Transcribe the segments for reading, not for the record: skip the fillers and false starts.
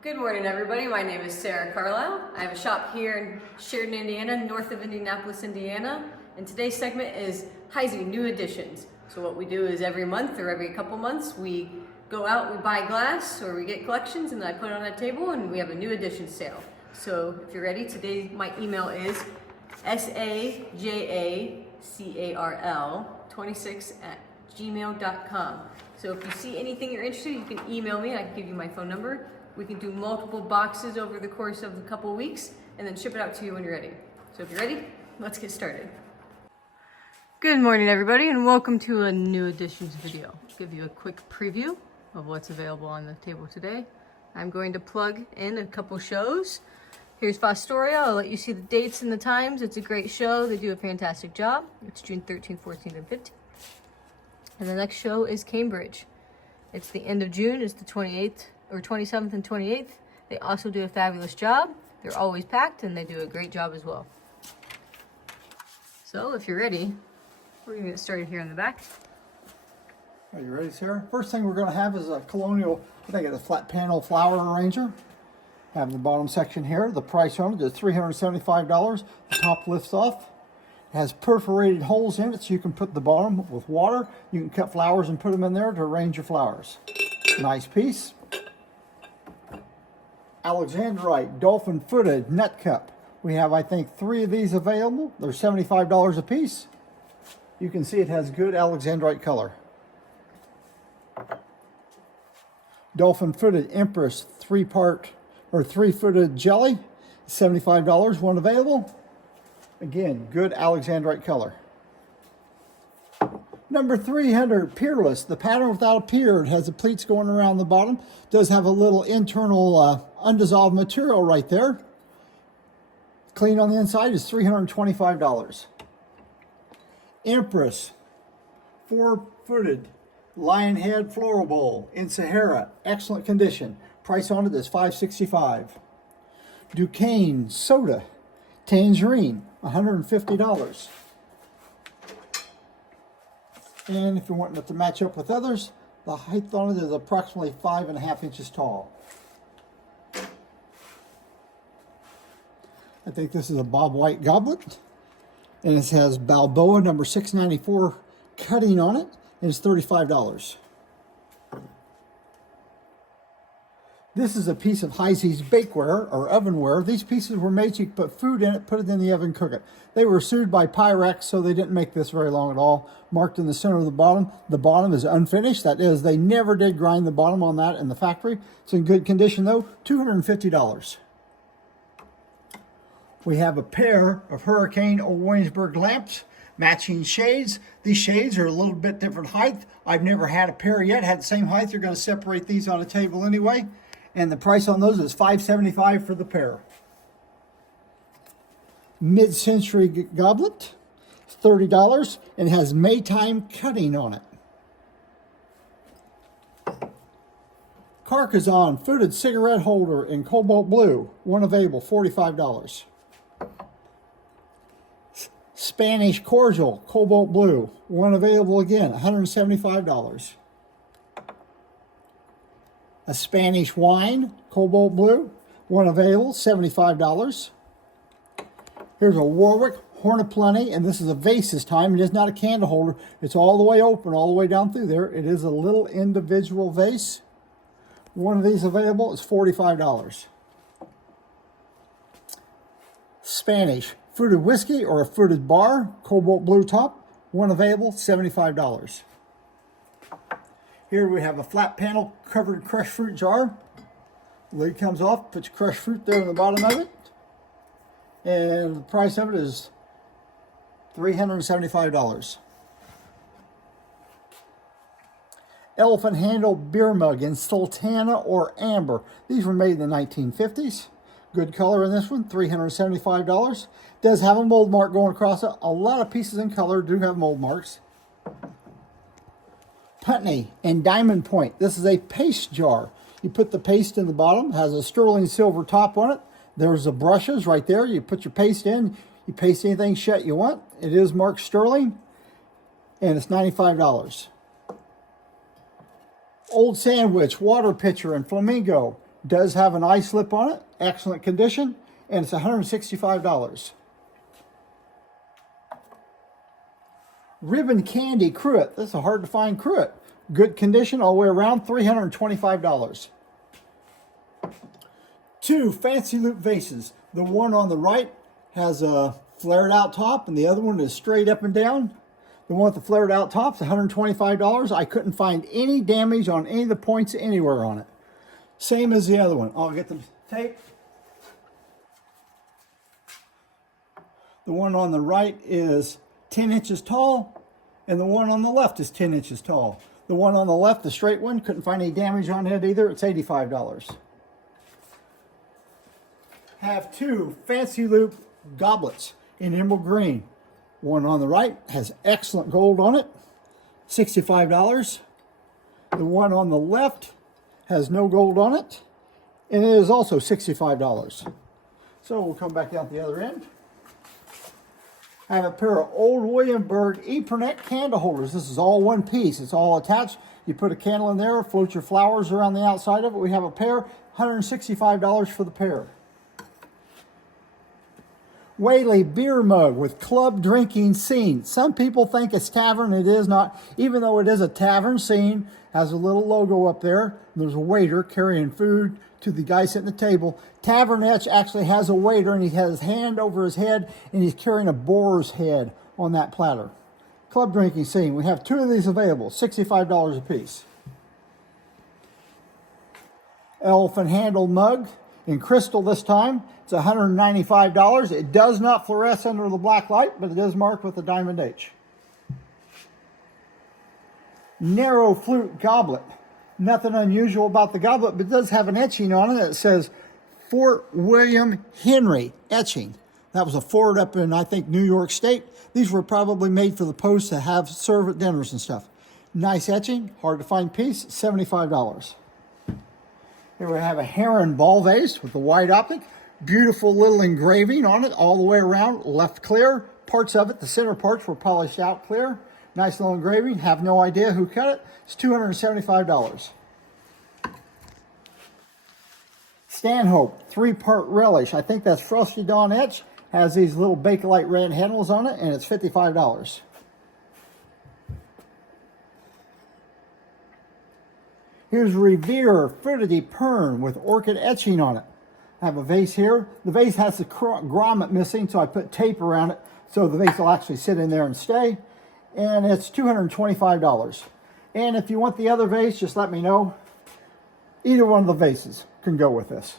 Good morning, everybody. My name is Sarah Carlisle. I have a shop here in Sheridan, Indiana, north of Indianapolis, Indiana. And today's segment is Heisey New Additions. So what we do is every month or every couple months, we go out, we buy glass, or we get collections, and I put it on a table, and we have a new addition sale. So if you're ready, today my email is sajacarl26@gmail.com. So if you see anything you're interested in, you can email me. I can give you my phone number. We can do multiple boxes over the course of a couple of weeks and then ship it out to you when you're ready. So if you're ready, let's get started. Good morning, everybody, and welcome to a new additions video. I'll give you a quick preview of what's available on the table today. I'm going to plug in a couple shows. Here's Fostoria. I'll let you see the dates and the times. It's a great show. They do a fantastic job. It's June 13th, 14th, and 15th. And the next show is Cambridge. It's the end of June. It's the 28th or 27th and 28th. They also do a fabulous job. They're always packed and they do a great job as well. So if you're ready, we're gonna get started here in the back. Are you ready, Sarah? First thing we're going to have is a colonial, I think it's a flat panel flower arranger. Have the bottom section here. The price on it is $375. The top lifts off. It has perforated holes in it so you can put the bottom with water. You can cut flowers and put them in there to arrange your flowers. Nice piece. Alexandrite dolphin footed nut cup. We have, I think, 3 of these available. They're $75 a piece. You can see it has good Alexandrite color. Dolphin footed Empress 3-footed jelly, $75, one available. Again, good Alexandrite color. Number 300, Peerless, the pattern without a pier. It has the pleats going around the bottom. Does have a little internal undissolved material right there. Clean on the inside is $325. Empress, 4-footed lion head floral bowl in Sahara, excellent condition. Price on it is $565. Duquesne soda, tangerine, $150. And if you're wanting it to match up with others, the height on it is approximately 5.5 inches tall. I think this is a Bob White goblet, and it has Balboa number 694 cutting on it, and it's $35. This is a piece of Heisey's bakeware or ovenware. These pieces were made so you could put food in it, put it in the oven, cook it. They were sued by Pyrex, so they didn't make this very long at all. Marked in the center of the bottom. The bottom is unfinished. That is, they never did grind the bottom on that in the factory. It's in good condition though, $250. We have a pair of Hurricane Orangeburg lamps, matching shades. These shades are a little bit different height. I've never had a pair yet, had the same height. You're going to separate these on a table anyway. And the price on those is $575 for the pair. Mid-century goblet, $30, and has Maytime cutting on it. Carcassonne footed cigarette holder in cobalt blue, one available, $45. Spanish cordial, cobalt blue, one available again, $175. A Spanish wine, cobalt blue, one available, $75. Here's a Warwick Horn of Plenty, and this is a vase this time. It is not a candle holder. It's all the way open, all the way down through there. It is a little individual vase. One of these available is $45. Spanish fruited whiskey or a fruited bar, cobalt blue top, one available, $75. Here we have a flat panel covered crushed fruit jar. Lid comes off, put your crushed fruit there in the bottom of it. And the price of it is $375. Elephant handle beer mug in Sultana or Amber. These were made in the 1950s. Good color in this one, $375. Does have a mold mark going across it. A lot of pieces in color do have mold marks. Putney and Diamond Point. This is a paste jar. You put the paste in the bottom, has a sterling silver top on it. There's the brushes right there. You put your paste in, you paste anything shut you want. It is marked sterling, and it's $95. Old Sandwich water pitcher in flamingo, Does have an eye slip on it, excellent condition, and it's $165. Ribbon Candy Cruet. This is a hard to find cruet. Good condition all the way around, $325. 2 fancy loop vases. The one on the right has a flared out top and the other one is straight up and down. The one with the flared out top is $125. I couldn't find any damage on any of the points anywhere on it. Same as the other one. I'll get the tape. The one on the right is 10 inches tall, and the one on the left is 10 inches tall. The one on the left, the straight one, couldn't find any damage on it either. It's $85. Have 2 fancy loop goblets in emerald green. One on the right has excellent gold on it, $65. The one on the left has no gold on it, and it is also $65. So we'll come back down at the other end. I have a pair of old Williamsburg Etched candle holders. This is all one piece. It's all attached. You put a candle in there, float your flowers around the outside of it. We have a pair, $165 for the pair. Whaley beer mug with club drinking scene. Some people think it's tavern. It is not. Even though it is a tavern scene, has a little logo up there. There's a waiter carrying food to the guy sitting at the table. Tavern Etched actually has a waiter, and he has his hand over his head, and he's carrying a boar's head on that platter. Club drinking scene. We have 2 of these available, $65 a piece. Elephant handle mug in crystal this time. It's $195. It does not fluoresce under the black light, but it is marked with a diamond H. Narrow flute goblet. Nothing unusual about the goblet, but it does have an etching on it that says Fort William Henry etching. That was a fort up in, I think, New York State. These were probably made for the post to have serve at dinners and stuff. Nice etching, hard to find piece, $75. Here we have a heron ball vase with a wide optic. Beautiful little engraving on it all the way around, left clear. Parts of it, the center parts were polished out clear. Nice little engraving, have no idea who cut it. It's $275. Stanhope 3-part relish. I think that's Frosty Dawn Etched. Has these little Bakelite red handles on it, and it's $55. Here's Revere Fruity Pern with orchid etching on it. I have a vase here. The vase has the grommet missing, so I put tape around it so the vase will actually sit in there and stay. And it's $225. And if you want the other vase, just let me know. Either one of the vases can go with this.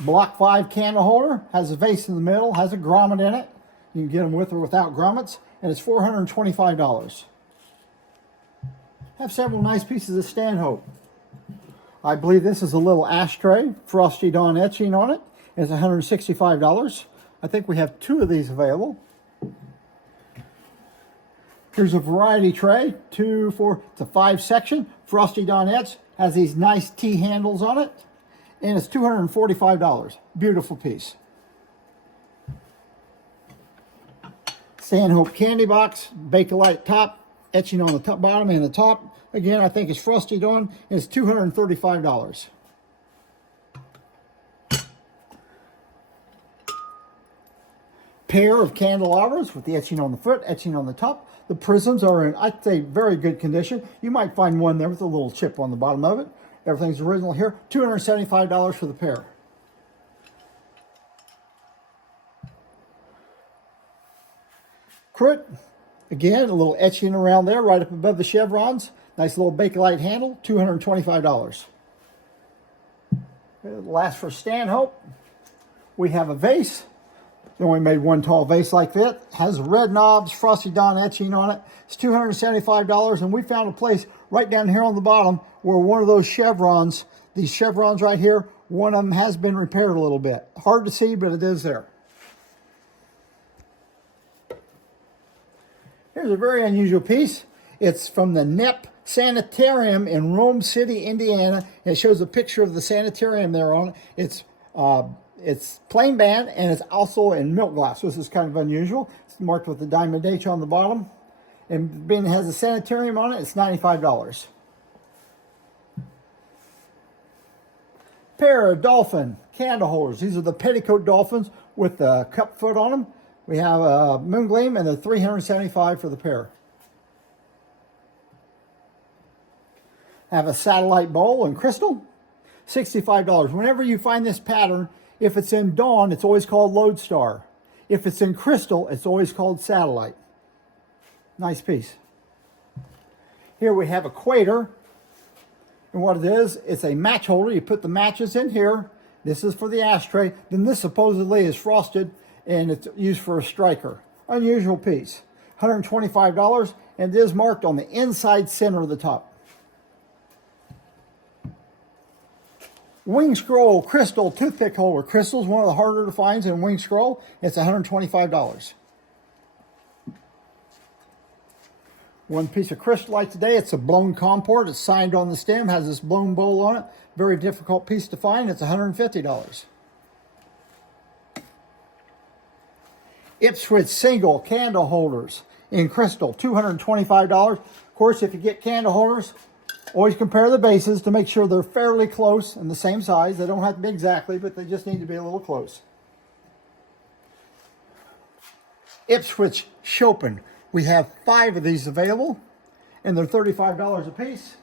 Block 5 candle holder. Has a vase in the middle, has a grommet in it. You can get them with or without grommets, and it's $425. Have several nice pieces of Stanhope. I believe this is a little ashtray, Frosty Dawn etching on it. It's $165. I think we have 2 of these available. Here's a variety tray, 2, 4, it's a 5-section. Frosty Dawn Etched has these nice T handles on it, and it's $245. Beautiful piece. Stanhope candy box, Bakelite top, etching on the top, bottom and the top. Again, I think it's Frosty Dawn, and it's $235. Pair of candelabras with the etching on the foot, etching on the top. The prisms are in, I'd say, very good condition. You might find one there with a little chip on the bottom of it. Everything's original here. $275 for the pair. Cruet, again, a little etching around there, right up above the chevrons. Nice little Bakelite handle, $225. Last for Stanhope, we have a vase. They only made one tall vase like that. Has red knobs, Frosty Dawn etching on it. It's $275, and we found a place right down here on the bottom where one of those chevrons, these chevrons right here, one of them has been repaired a little bit. Hard to see, but it is there. Here's a very unusual piece. It's from the NEP Sanitarium in Rome City, Indiana. It shows a picture of the sanitarium there on it. It's plain band, and it's also in milk glass. This is kind of unusual. It's marked with the diamond H on the bottom. And being it has a sanitarium on it, it's $95. Pair of dolphin candle holders. These are the petticoat dolphins with the cup foot on them. We have a moon gleam and they're $375 for the pair. Have a satellite bowl in crystal, $65. Whenever you find this pattern, if it's in dawn, it's always called lodestar. If it's in crystal, it's always called satellite. Nice piece. Here we have a equator. And what it is, it's a match holder. You put the matches in here. This is for the ashtray. Then this supposedly is frosted and it's used for a striker. Unusual piece. $125, and it is marked on the inside center of the top. Wing scroll crystal toothpick holder. Crystal is one of the harder to find in wing scroll. It's $125. One piece of crystallite today. It's a blown comport. It's signed on the stem, has this blown bowl on it. Very difficult piece to find. It's $150. Etched single candle holders in crystal, $225. Of course, if you get candle holders, always compare the bases to make sure they're fairly close and the same size. They don't have to be exactly, but they just need to be a little close. Etched Chopin. We have 5 of these available, and they're $35 a piece.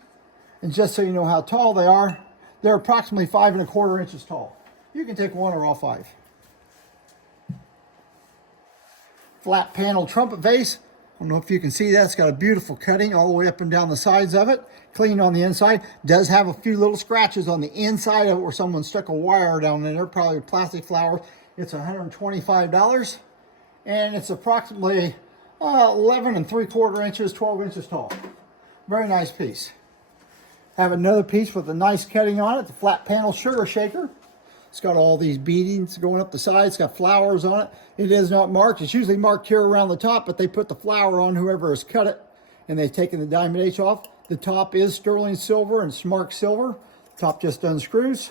And just so you know how tall they are, they're approximately 5 1/4 inches tall. You can take one or all 5. Flat panel trumpet vase. I don't know if you can see that. It's got a beautiful cutting all the way up and down the sides of it. Clean on the inside. Does have a few little scratches on the inside of it where someone stuck a wire down in there, probably plastic flowers. It's $125, and it's approximately 11 3/4 inches, 12 inches tall. Very nice piece. Have another piece with a nice cutting on it, the flat panel sugar shaker. It's got all these beadings going up the side. It's got flowers on it. It is not marked. It's usually marked here around the top, but they put the flower on whoever has cut it, and they've taken the diamond H off. The top is sterling silver and smart silver. Top just unscrews.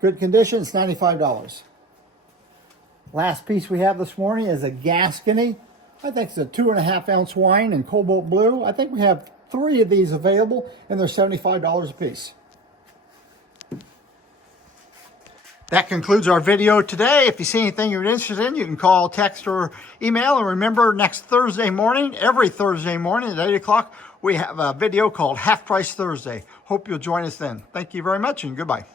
Good condition. It's $95. Last piece we have this morning is a Gascony. I think it's a 2.5 ounce wine in cobalt blue. I think we have 3 of these available, and they're $75 a piece. That concludes our video today. If you see anything you're interested in, you can call, text, or email. And remember, next Thursday morning, every Thursday morning at 8 o'clock, we have a video called Half Price Thursday. Hope you'll join us then. Thank you very much, and goodbye.